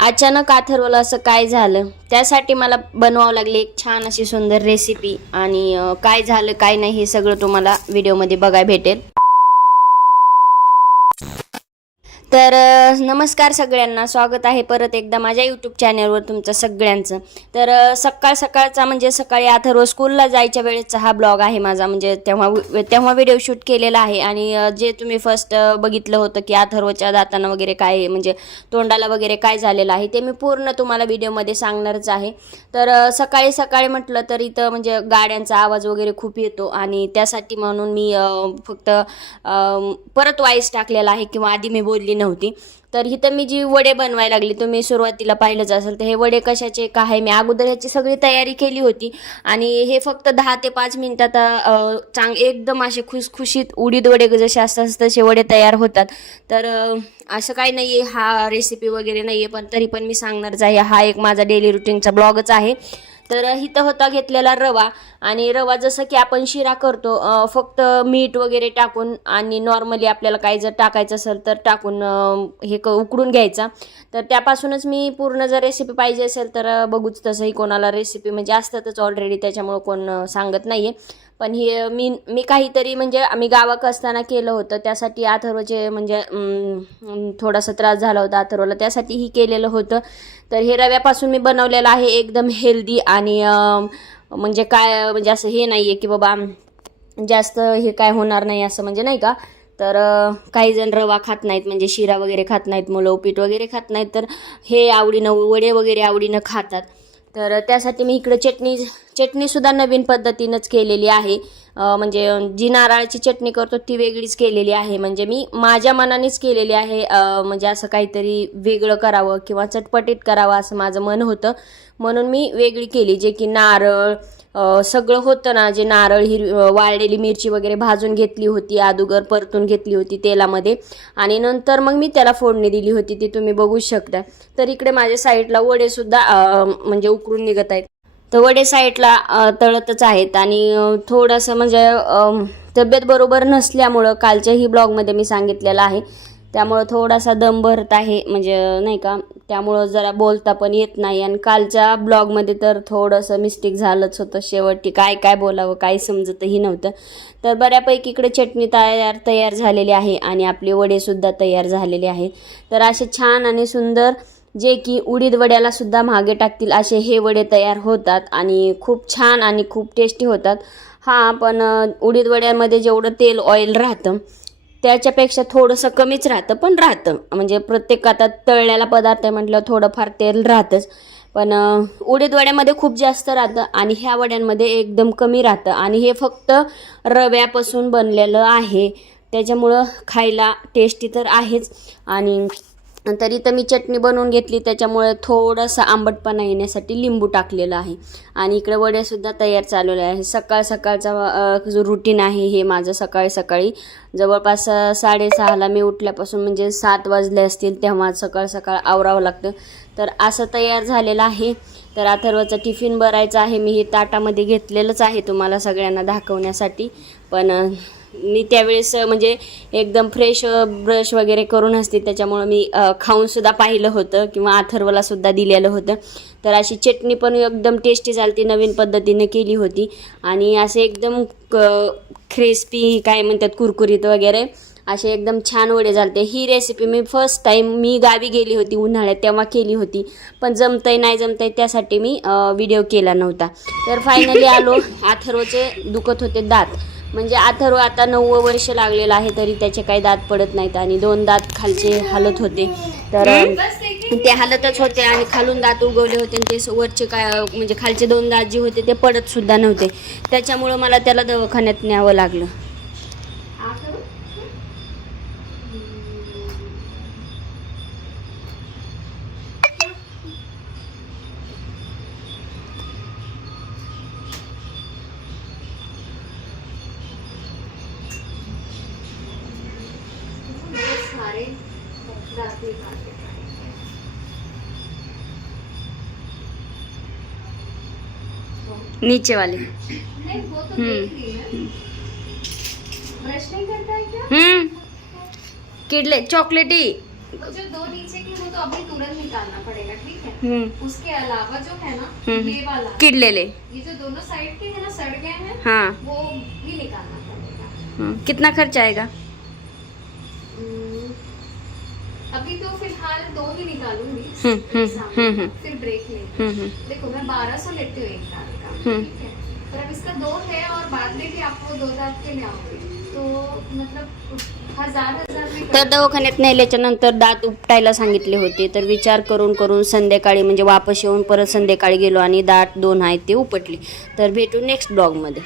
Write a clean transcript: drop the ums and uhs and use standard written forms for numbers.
अचानक अथर्वला असं काय झालं, त्यासाठी मला बनवावं लागली एक छान अशी सुंदर रेसिपी. आणि काय झालं काय नाही हे सगळं तुम्हाला व्हिडिओमध्ये बघायला भेटेल. तर नमस्कार सगळ्यांना, स्वागत आहे परत एकदा माझ्या यूट्यूब चॅनलवर तुमचं सगळ्यांचं. तर सकाळ सकाळचा म्हणजे सकाळी अथर्व स्कूलला जायच्या वेळेचा हा ब्लॉग आहे माझा. म्हणजे तेव्हा व्हिडिओ शूट केलेला आहे. आणि जे तुम्ही फर्स्ट बघितलं होतं की अथर्वच्या दातांना वगैरे काय म्हणजे तोंडाला वगैरे काय झालेलं आहे ते मी पूर्ण तुम्हाला व्हिडिओमध्ये सांगणारच आहे. तर सकाळी सकाळी म्हटलं तर इथं म्हणजे गाड्यांचा आवाज वगैरे खूप येतो आणि त्यासाठी म्हणून मी फक्त परत वॉइस टाकलेला आहे किंवा आधी मी बोलली नव्हती. तर इथं मी जी वडे बनवायला लागली, तुम्ही सुरुवातीला पाहिलंच असेल, तर हे वडे कशाचे काय मी अगोदर ह्याची सगळी तयारी केली होती. आणि हे फक्त 10 ते 5 मिनिटात एकदम असे खुसखुशीत उडीद वडे जसे असतात तसे वडे तयार होतात. तर असं काही नाही आहे, हा रेसिपी वगैरे नाही आहे, पण तरी पण मी सांगणारच आहे. हा एक माझा डेली रुटीनचा ब्लॉगच आहे. तर इथं होता घेतलेला रवा. आणि रवा जसं की आपण शिरा करतो फक्त मीठ वगैरे टाकून आणि नॉर्मली आपल्याला काही जर टाकायचं असेल तर टाकून उकडून घ्यायचा. तर त्यापासूनच मी पूर्ण जर रेसिपी पाहिजे असेल तर बघूच, तसंही कोणाला रेसिपी म्हणजे असतातच ऑलरेडी, त्याच्यामुळं कोण सांगत नाही आहे. पण हे मी काहीतरी म्हणजे आम्ही गावाक असताना केलं होतं, त्यासाठी अथर्वचे म्हणजे थोडासा त्रास झाला होता अथर्वला, त्यासाठी ही केलेलं होतं. तर हे रव्यापासून मी बनवलेलं आहे, एकदम हेल्दी. आणि म्हणजे काय म्हणजे असं हे नाही आहे की बाबा जास्त हे काय होणार नाही असं म्हणजे नाही का. तर काही जण रवा खात नाहीत, म्हणजे शिरा वगैरे खात नाहीत, मुलं उपीट वगैरे खात नाहीत, तर हे आवडीनं वडे वगैरे आवडीनं खातात. तर त्यासाठी मी इकडं चटणीसुद्धा नवीन पद्धतीनंच केलेली आहे. म्हणजे जी नारळाची चटणी करतो ती वेगळीच केलेली आहे. म्हणजे मी माझ्या मनानेच केलेली आहे. म्हणजे असं काहीतरी वेगळं करावं किंवा चटपटीत करावं असं माझं मन होतं, म्हणून मी वेगळी केली. जे की नारळ सगळं होतं ना, जे नारळ वाळलेली मिरची वगैरे भाजून घेतली होती, अगोदर परतून घेतली होती तेलामध्ये, आणि नंतर मग मी त्याला फोडणी दिली होती, ती तुम्ही बघू शकता. तर इकडे माझ्या साईडला वडेसुद्धा म्हणजे उकडून निघत आहेत. तर वडे साईडला तळतच आहेत. आणि थोडंसं म्हणजे तब्येत बरोबर नसल्यामुळं कालच्याही ब्लॉगमध्ये मी सांगितलेलं आहे, त्यामुळं थोडासा दम भरत आहे, म्हणजे नाही का, त्यामुळं जरा बोलता पण येत नाही. आणि कालच्या ब्लॉगमध्ये तर थोडंसं मिस्टेक झालंच होतं, शेवटी काय बोलावं काही समजतही नव्हतं. तर बऱ्यापैकी इकडे चटणी तयार झालेली आहे आणि आपले वडेसुद्धा तयार झालेले आहेत. तर असे छान आणि सुंदर, जे की उडीद वड्याला सुद्धा मागे टाकतील असे हे वडे तयार होतात आणि खूप छान आणि खूप टेस्टी होतात. हां, पण उडीद वड्यामध्ये जेवढं तेल ऑइल राहतं त्याच्यापेक्षा थोडंसं कमीच राहतं, पण राहतं. म्हणजे प्रत्येक आता तळलेला पदार्थ आहे म्हटलं थोडंफार तेल राहतंच, पण उडीद वड्यामध्ये खूप जास्त राहतं आणि ह्या वड्यांमध्ये एकदम कमी राहतं. आणि हे फक्त रव्यापासून बनलेलं आहे, त्याच्यामुळं खायला टेस्टी तर आहेच. आणि तरी तर मी चटणी बनवून घेतली, त्याच्यामुळे थोडंसं आंबटपणा येण्यासाठी लिंबू टाकलेलं आहे. आणि इकडे वडेसुद्धा तयार चालवले आहे. सकाळचा जो रुटीन आहे हे माझं. सकाळी जवळपास 6:30ला मी उठल्यापासून म्हणजे 7 वाजले असतील तेव्हा सकाळ आवरावं लागतं. तर असं तयार झालेलं आहे. तर अथर्वचा टिफिन भरायचा आहे, मी हे ताटामध्ये घेतलेलंच आहे तुम्हाला सगळ्यांना दाखवण्यासाठी. पण मी त्यावेळेस म्हणजे एकदम फ्रेश ब्रश वगैरे करून असते, त्याच्यामुळं मी खाऊनसुद्धा पाहिलं होतं किंवा अथर्वलासुद्धा दिलेलं होतं. तर अशी चटणी पण एकदम टेस्टी झाली, नवीन पद्धतीने केली होती. आणि असे एकदम क्रिस्पी काय म्हणतात कुरकुरीत वगैरे असे एकदम छान वडे झालते. ही रेसिपी मी फर्स्ट टाईम मी गावी गेली होती उन्हाळ्यात तेव्हा केली होती, पण जमतंय नाही जमतंय त्यासाठी मी व्हिडिओ केला नव्हता. तर फायनली आलो. अथर्वचे दुखत होते दात, म्हणजे अथर्व आता 9वं वर्ष लागलेलं आहे तरी त्याचे काही दात पडत नाहीत आणि 2 दात खालचे हालत होते. तर ते हालतच होते आणि खालून दात उगवले होते आणि ते वरचे काय म्हणजे खालचे 2 दात जे होते ते पडतसुद्धा नव्हते. त्याच्यामुळं मला त्याला दवाखान्यात न्यावं लागलं. नीचे वाले किडले चॉकलेटी तो जो 2 नीचे के वो तो अभी तुरंत निकालना पड़ेगा, ठीक है। उसके अलावा जो है ना ये वाला, किडलेले, ये जो दोनों साइड के है ना सड़ गए हैं, हाँ। वो भी निकालना पड़ेगा। कितना खर्च आएगा? अभी तो फिलहाल 2 ही निकालूंगी, फिर ब्रेक लेंगे। देखो मैं 1200 लेती हूँ एक दांत का, ठीक है, पर अब इसका 2 है और बाद में भी आपको 2 दांत के ले आओगे तो मतलब 1000 में तर दवाखान्यात नेल्याच्या नंतर दात उपटायला सांगितले होते, तर विचार करून करून संध्याकाळी म्हणजे वापस येऊन परत संध्याकाळी गेलो आणि दात 2 आहेत ते उपटले. तर भेटू नेक्स्ट ब्लॉगमध्ये.